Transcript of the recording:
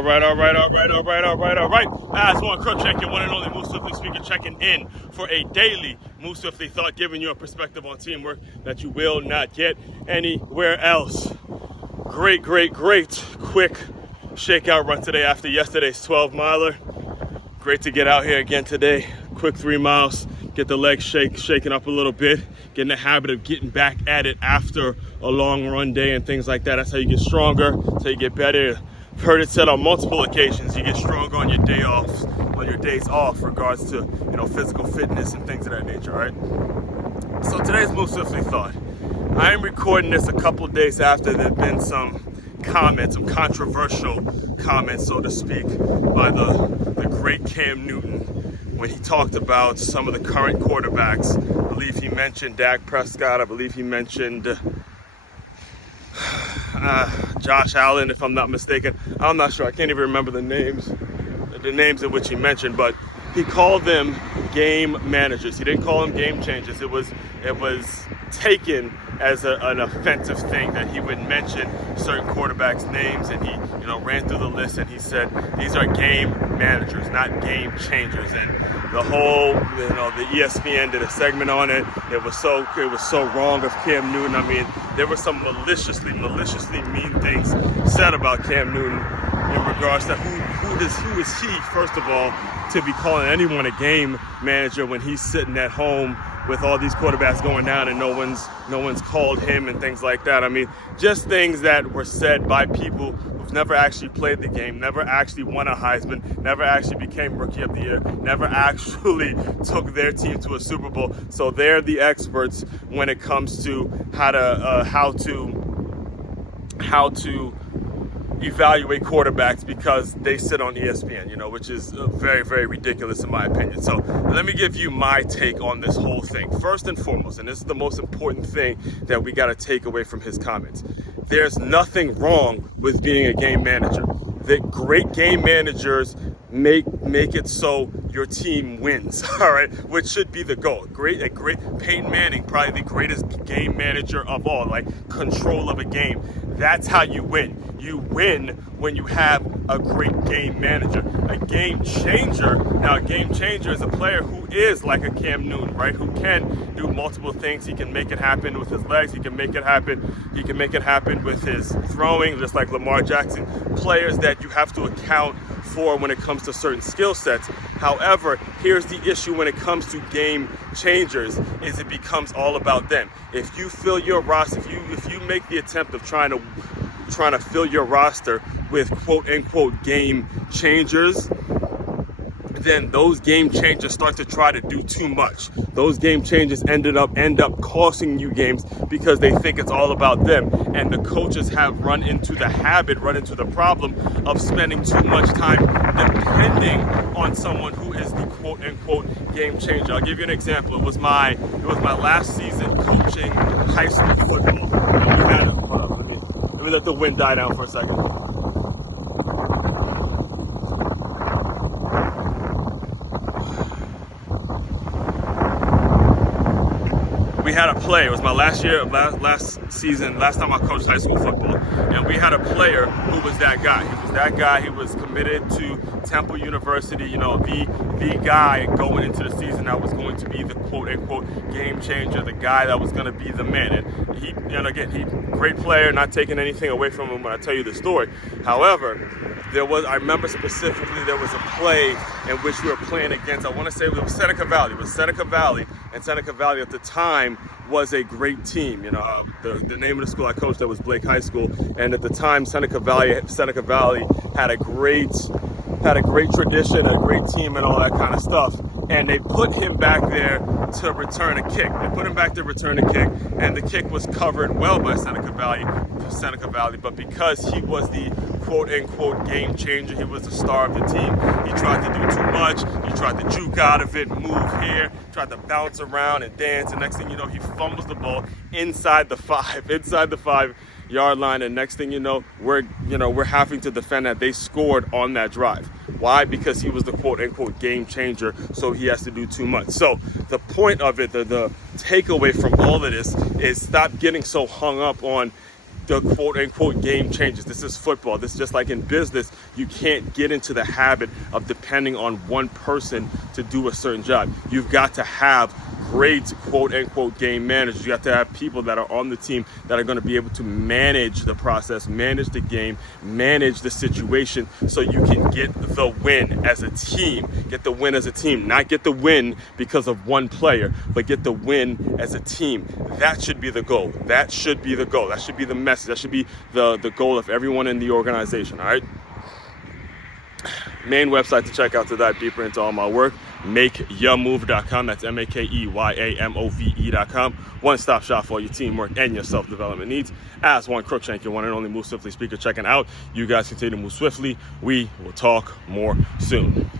All right. Aswand Cruickshank, your one and only Move Swiftly speaker, checking in for a daily Move Swiftly thought, giving you a perspective on teamwork that you will not get anywhere else. Great quick shakeout run today after yesterday's 12-miler. Great to get out here again today. Quick 3 miles, get the legs shaking up a little bit, get in the habit of getting back at it after a long run day and things like that. That's how you get stronger, that's how you get better. I've heard it said on multiple occasions, you get stronger on your days off, regards to physical fitness and things of that nature. All right. So today's Move Swiftly thought. I am recording this a couple days after there've been some controversial comments, so to speak, by the great Cam Newton when he talked about some of the current quarterbacks. I believe he mentioned Dak Prescott. I believe he mentioned Josh Allen, if I'm not mistaken. I'm not sure. I can't even remember the names in which he mentioned, but he called them game managers. He didn't call them game changers. It was taken as an offensive thing that he would mention certain quarterbacks' names, and he ran through the list and he said these are game managers, not game changers. And the whole the ESPN did a segment on it. It was so wrong of Cam Newton. I mean, there were some maliciously mean things said about Cam Newton in regards to who is he, first of all, to be calling anyone a game manager when he's sitting at home with all these quarterbacks going down and no one's called him and things like that. I mean, just things that were said by people who've never actually played the game, never actually won a Heisman, never actually became Rookie of the Year, never actually took their team to a Super Bowl. So they're the experts when it comes to how to evaluate quarterbacks, because they sit on ESPN, which is very, very ridiculous in my opinion. So let me give you my take on this whole thing. First and foremost, and this is the most important thing that we got to take away from his comments, there's nothing wrong with being a game manager. The great game managers make it so your team wins, all right, which should be the goal. A great Peyton Manning, probably the greatest game manager of all, like control of a game. That's how you win. You win when you have a great game manager. A game changer is a player who is like a Cam Newton, right? Who can do multiple things. He can make it happen with his legs. He can make it happen with his throwing, just like Lamar Jackson. Players that you have to account for when it comes to certain skill sets. However, here's the issue when it comes to game changers, is it becomes all about them. If you fill your roster, if you make the attempt of trying to fill your roster with quote unquote game changers, then those game changers start to try to do too much. Those game changers end up costing you games because they think it's all about them. And the coaches have run into the problem of spending too much time depending on someone who is the quote unquote game changer. I'll give you an example. It was my last season coaching high school football. Let me let the wind die down for a second. We had a player, it was my last time I coached high school football, and we had a player who was that guy. He was committed to Temple University, the guy going into the season that was going to be the quote-unquote game changer, the guy that was going to be the man. And he great player, not taking anything away from him when I tell you the story. However, I remember specifically there was a play in which we were playing against, I want to say it was Seneca Valley. And Seneca Valley at the time was a great team. The name of the school I coached at was Blake High School, and at the time Seneca Valley had a great tradition, a great team, and all that kind of stuff. And they put him back there to return a kick. And the kick was covered well by Seneca Valley. But because he was the quote-unquote game changer, he was the star of the team, he tried to do too much. He tried to juke out of it, move here, tried to bounce around and dance. And next thing you know, he fumbles the ball inside the 5-yard line. And next thing you know, we're having to defend that. They scored on that drive. Why? Because he was the quote-unquote game changer, so he has to do too much. So the point of it, the takeaway from all of this is stop getting so hung up on the quote unquote game changes. This is football. This is just like in business. You can't get into the habit of depending on one person to do a certain job. You've got to have great quote unquote game managers. You got to have people that are on the team that are going to be able to manage the process, manage the game, manage the situation, so you can get the win as a team. Get the win as a team, not get the win because of one player, but get the win as a team. That should be the goal. That should be the goal. That should be the message. That should be the goal of everyone in the organization. All right. Main website to check out to dive deeper into all my work, makeyourmove.com. That's makeyourmove.com. One-stop shop for all your teamwork and your self-development needs. Aswand Cruickshank, your one and only Move Swiftly speaker, checking out. You guys continue to move swiftly. We will talk more soon.